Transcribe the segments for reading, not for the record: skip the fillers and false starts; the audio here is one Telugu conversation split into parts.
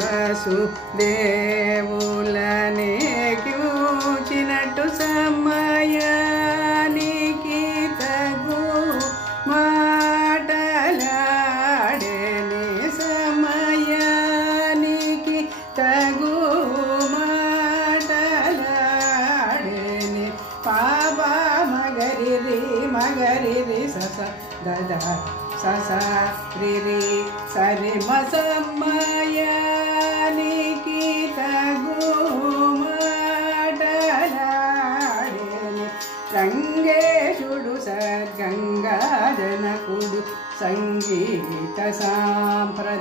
వసుదేవులనే క్యూచినట్టు సమయానికి తగు మాటలాడేని సమయానికి తగు మాటలాడేని పాప మగరి సస దద సస రిరి సరి సమయానికి తగు మాటలాడేని రంగేశుడు సద్గంగాజనకుడు సంగీత సాంప్రదాయకుడు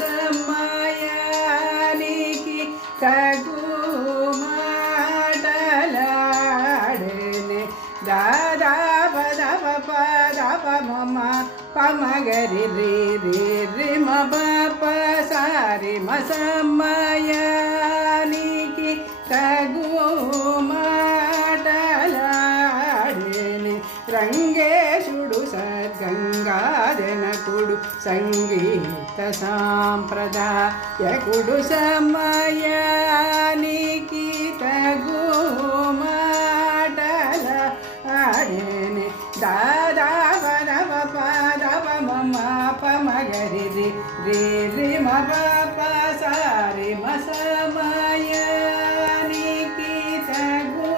సమయానికి తగు మాటలాడేని దాదా పదప పదప మమ పమగరి రి రి రి మ ప సారి మ సమయానికి తగు మాటలాడేని రంగేశుడు సద్గంగాజనకుడు సంగీత సాంప్రదాయకుడు సమయానికి తగు మాటలాడేని దాదా పదప పదప మమ పమగరి రి రి రి మ ప సారి మ సమయానికి తగు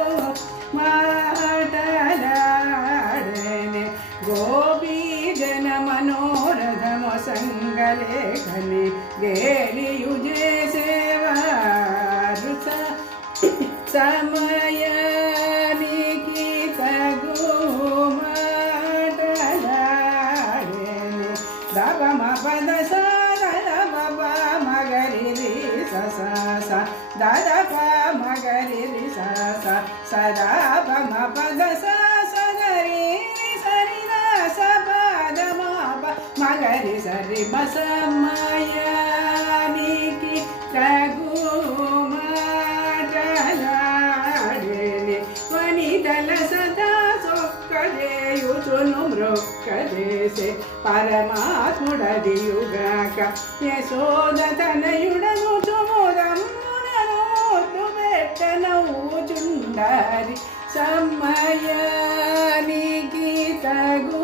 మాటలాడేని గోపీ జన మనోరథమ సంగలేఖని గేలియుజే సేవారు సమయానికి తగు మాటలాడేని దప మ పద స దద ప మగరి రి స స స దద ప మగరి రి స స సదా ప మ పద స స గరి రి సరి ద స పద మ ప మగరి సరి మ సమయానికి తగు మాటలాడేని వనితల సదా సొక్కజేయుచును మృక్కజేసే పరమాత్ముడదియుగాక యశోద తనయుడను చుముదమ్మునను ముద్దు పెట్టనవుచుండారి సమయానికి తగు